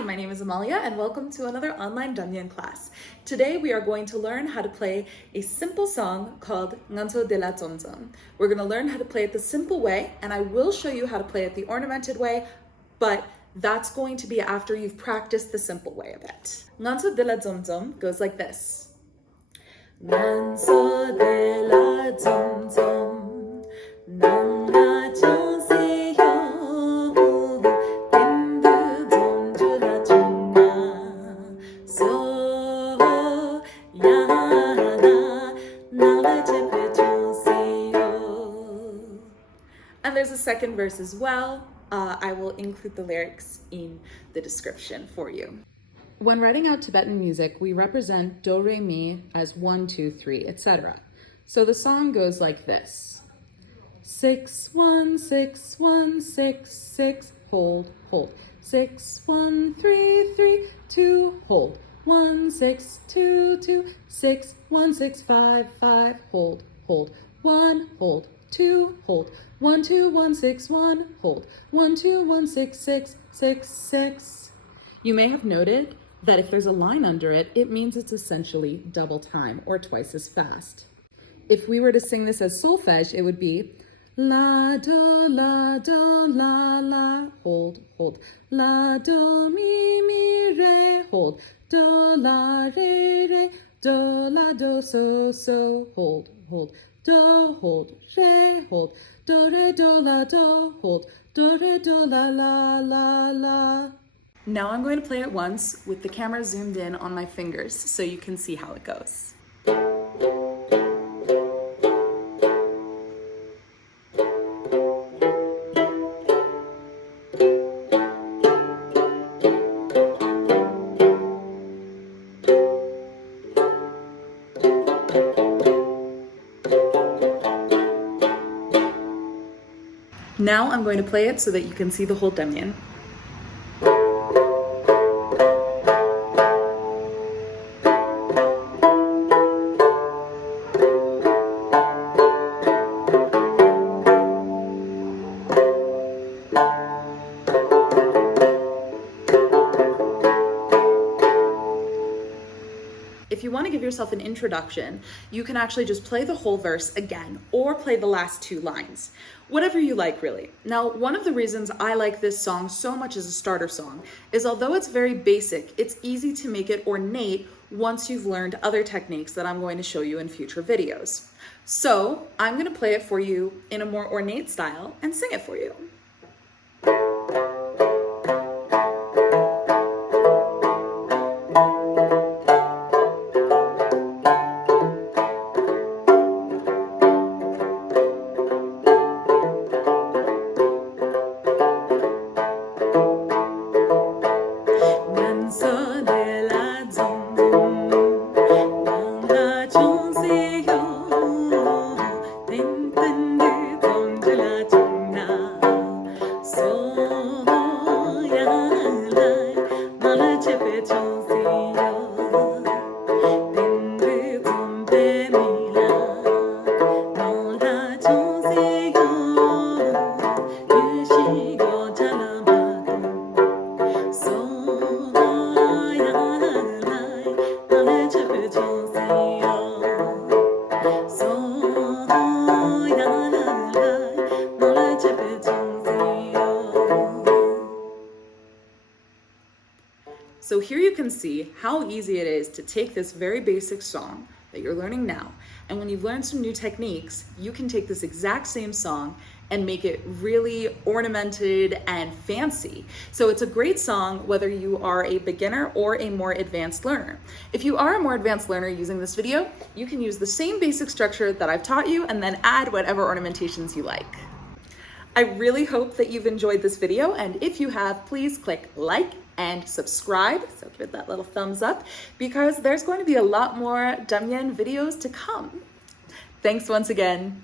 Hi, my name is Amalia and welcome to another online Dranyen class. Today we are going to learn how to play a simple song called Ngatso de la Dzom Dzom. We're going to learn how to play it the simple way, and I will show you how to play it the ornamented way, but that's going to be after you've practiced the simple way a bit. Ngatso de la Dzom Dzom goes like this. Ngatso de la Dzom Dzom, nangla Chang Sil. And there's a second verse as well. I will include the lyrics in the description for you. When writing out Tibetan music, we represent do, re, mi as 1, 2, 3, etc. So the song goes like this. 6, 1, 6, 1, 6, 6, hold, hold. 6, 1, 3, 3, 2, hold. 1, 6, 2, 2, 6, 1, 6, 5, 5, hold, hold. 1, hold, 2, hold. 1, 2, 1, 6, 1, hold. 1, 2, 1, 6, 6, 6, 6. You may have noted that if there's a line under it, it means it's essentially double time or twice as fast. If we were to sing this as solfege, it would be la, do, la, hold, hold. La, do, mi, re, hold. Do, la, re, do, la, do, so, hold, hold. Do, hold, re, hold. Do, re, do, la, hold. Do, re, do, la. Now I'm going to play it once with the camera zoomed in on my fingers so you can see how it goes. Now I'm going to play it so that you can see the whole Dranyen. If you want to give yourself an introduction, you can actually just play the whole verse again or play the last 2 lines. Whatever you like, really. Now, one of the reasons I like this song so much as a starter song is although it's very basic, it's easy to make it ornate once you've learned other techniques that I'm going to show you in future videos. So I'm going to play it for you in a more ornate style and sing it for you. So here you can see how easy it is to take this very basic song that you're learning now, and when you've learned some new techniques, you can take this exact same song and make it really ornamented and fancy. So it's a great song whether you are a beginner or a more advanced learner. If you are a more advanced learner using this video, you can use the same basic structure that I've taught you and then add whatever ornamentations you like. I really hope that you've enjoyed this video, and if you have, please click like and subscribe, so give it that little thumbs up, because there's going to be a lot more Dranyen videos to come. Thanks once again.